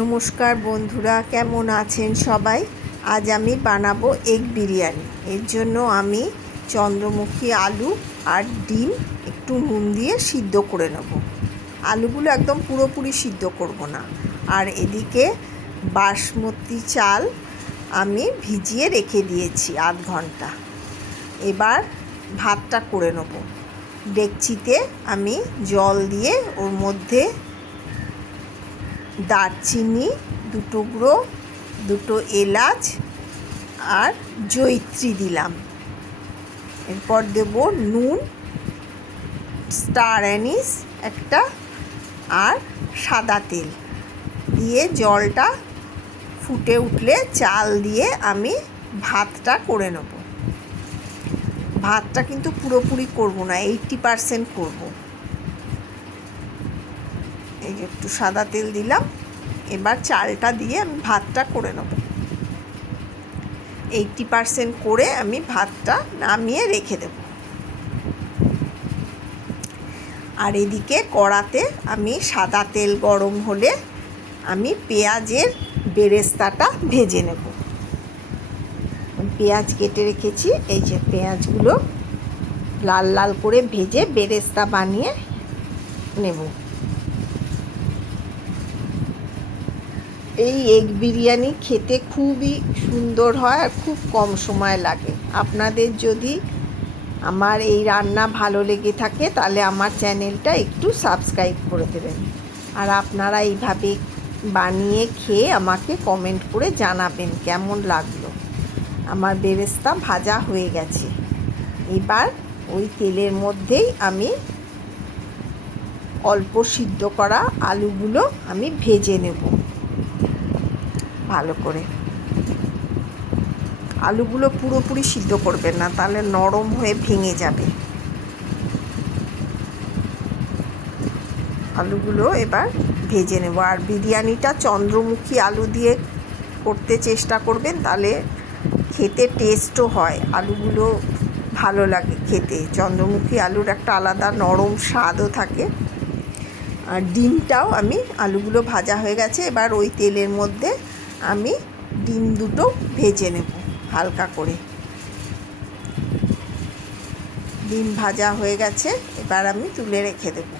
নমস্কার বন্ধুরা, কেমন আছেন সবাই? আজ আমি বানাবো এগ বিরিয়ানি। এর জন্য আমি চন্দ্রমুখী আলু আর ডিম একটু নুন দিয়ে সিদ্ধ করে নেব। আলুগুলো একদম পুরোপুরি সিদ্ধ করব না। আর এদিকে বাসমতি চাল আমি ভিজিয়ে রেখে দিয়েছি আধ ঘন্টা। এবার ভাতটা করে নেব। ডেকচিতে আমি জল দিয়ে ওর মধ্যে দারচিনি, টুকরো দুটো এলাচ আর জয়িত্রী দিলাম। এরপর দেব নুন, স্টার অ্যানিস একটা আর সাদা তেল দিয়ে জলটা ফুটে উঠলে চাল দিয়ে আমি ভাতটা করে নেব। ভাতটা কিন্তু পুরোপুরি করব না, 80% করব। এই যে একটু সাদা তেল দিলাম। এবার চালটা দিয়ে আমি ভাতটা করে নেব। 80% করে আমি ভাতটা নামিয়ে রেখে দেব। আর এদিকে কড়াতে আমি সাদা তেল গরম হলে আমি পেঁয়াজের বেরেস্তাটা ভেজে নেব। পেঁয়াজ কেটে রেখেছি, এই যে পেঁয়াজগুলো লাল লাল করে ভেজে বেরেস্তা বানিয়ে নেব। এই এগ বিরিয়ানি খেতে খুবই সুন্দর হয় আর খুব কম সময় লাগে। আপনাদের যদি আমার এই রান্না ভালো লেগে থাকে তাহলে আমার চ্যানেলটা একটু সাবস্ক্রাইব করে দেবেন। আর আপনারা এইভাবে বানিয়ে খেয়ে আমাকে কমেন্ট করে জানাবেন কেমন লাগলো। আমার বেরেস্তা ভাজা হয়ে গেছে। এবার ওই তেলের মধ্যেই আমি অল্প সিদ্ধ করা আলুগুলো আমি ভেজে নেব ভালো করে। আলুগুলো পুরোপুরি সিদ্ধ করবেন না, তাহলে নরম হয়ে ভেঙে যাবে। আলুগুলো এবার ভেজে নেব। আর বিরিয়ানিটা চন্দ্রমুখী আলু দিয়ে করতে চেষ্টা করবেন, তাহলে খেতে টেস্টও হয়। আলুগুলো ভালো লাগে খেতে। চন্দ্রমুখী আলুর একটা আলাদা নরম স্বাদও থাকে। আর ডিমটাও আমি আলুগুলো ভাজা হয়ে গেছে। এবার ওই তেলের মধ্যে আমি ডিম দুটো ভেজে নেব হালকা করে। ডিম ভাজা হয়ে গেছে, এবার আমি তুলে রেখে দেব।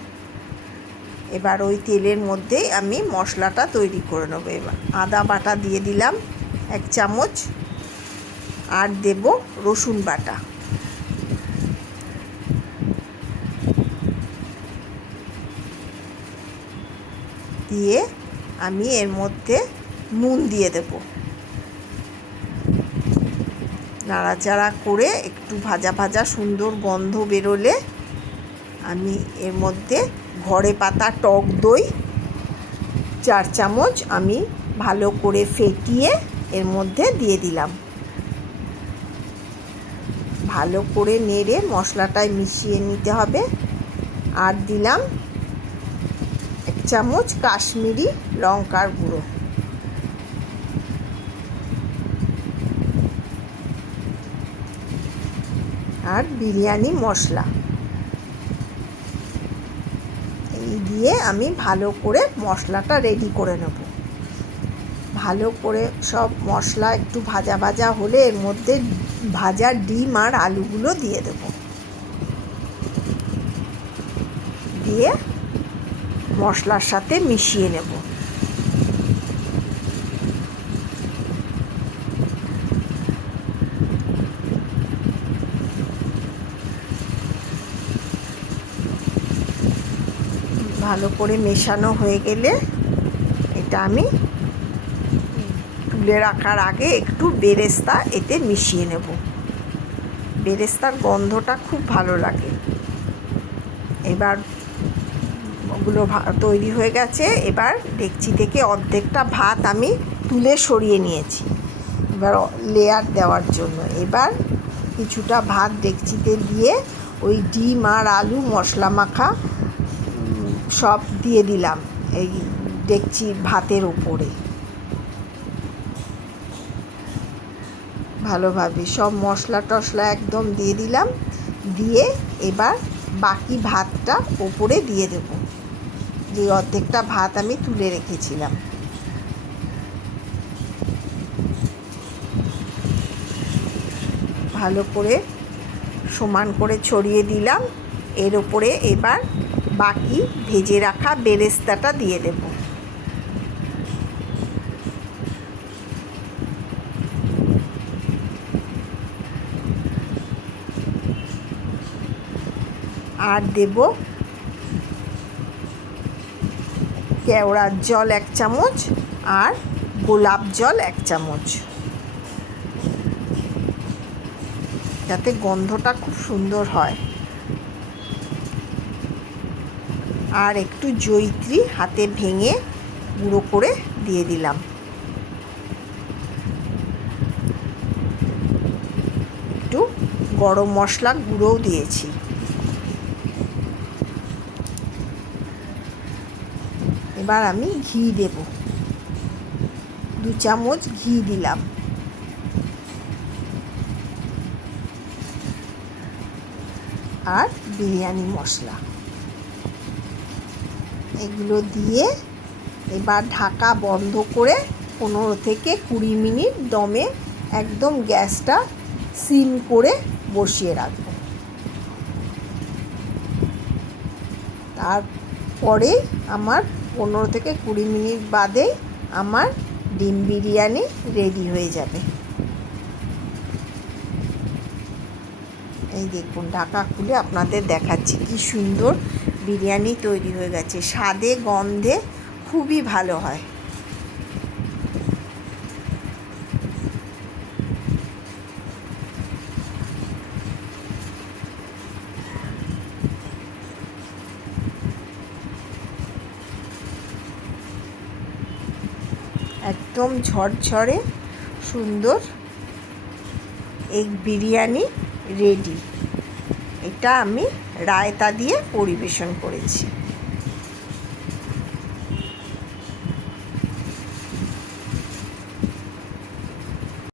এবার ওই তেলের মধ্যেই আমি মশলাটা তৈরি করে নেব। এবার আদা বাটা দিয়ে দিলাম 1 চামচ, আর দেব রসুন বাটা। দিয়ে আমি এর মধ্যে নুন দিয়ে দেব। নাড়াচাড়া করে একটু ভাজা ভাজা সুন্দর গন্ধ বেরোলে আমি এর মধ্যে ঘরে পাতা টক দই 4 চামচ আমি ভালো করে ফেটিয়ে এর মধ্যে দিয়ে দিলাম। ভালো করে নেড়ে মশলাটায় মিশিয়ে নিতে হবে। আর দিলাম 1 চামচ কাশ্মীরি লঙ্কার গুঁড়ো। আর বিরিয়ানি মশলা এই দিয়ে আমি ভালো করে মশলাটা রেডি করে নেব। ভালো করে সব মশলা একটু ভাজা ভাজা হলে এর মধ্যে ভাজা ডিম আর আলুগুলো দিয়ে দেব। দিয়ে মশলার সাথে মিশিয়ে নেব। ভালো করে মেশানো হয়ে গেলে এটা আমি তুলে রাখার আগে একটু বেরেস্তা এতে মিশিয়ে নেব। বেরেস্তার গন্ধটা খুব ভালো লাগে। এবার ওগুলো তৈরি হয়ে গেছে। এবার ডেকচি থেকে অর্ধেকটা ভাত আমি তুলে সরিয়ে নিয়েছি এবার লেয়ার দেওয়ার জন্য। এবার কিছুটা ভাত ডেকচিতে দিয়ে ওই ডিম আর আলু মশলা মাখা সব দিয়ে দিলাম এই ডেকচির ভাতের উপরে। ভালোভাবে সব মশলা টশলা একদম দিয়ে দিলাম। দিয়ে এবার বাকি ভাতটা ওপরে দিয়ে দেব, যে অর্ধেকটা ভাত আমি তুলে রেখেছিলাম। ভালো করে সমান করে ছড়িয়ে দিলাম। এর ওপরে এবার বাকি ভেজে রাখা বেরেস্তাটা দিয়ে দেব। আর দেব কেওড়ার জল 1 চামচ আর গোলাপ জল 1 চামচ, যাতে গন্ধটা খুব সুন্দর হয়। আর একটু জয়িত্রী হাতে ভেঙে গুঁড়ো করে দিয়ে দিলাম। একটু গরম মশলা গুঁড়োও দিয়েছি। এবার আমি ঘি দেব, 2 চামচ ঘি দিলাম। আর বিরিয়ানি মশলা, এগুলো দিয়ে এবার ঢাকা বন্ধ করে 15 থেকে 20 মিনিট দমে একদম গ্যাসটা সিম করে বসিয়ে রাখবো। তারপরে আমার 15 থেকে 20 মিনিট বাদে আমার ডিম বিরিয়ানি রেডি হয়ে যাবে। এই দেখুন, ঢাকা খুলে আপনাদের দেখাচ্ছি কি সুন্দর বিরিয়ানি তৈরি হয়ে গেছে। স্বাদে গন্ধে খুবই ভালো হয়। একদম ঝরঝরে সুন্দর এগ বিরিয়ানি রেডি। এটা আমি রায়তা দিয়ে পরিবেশন করেছি।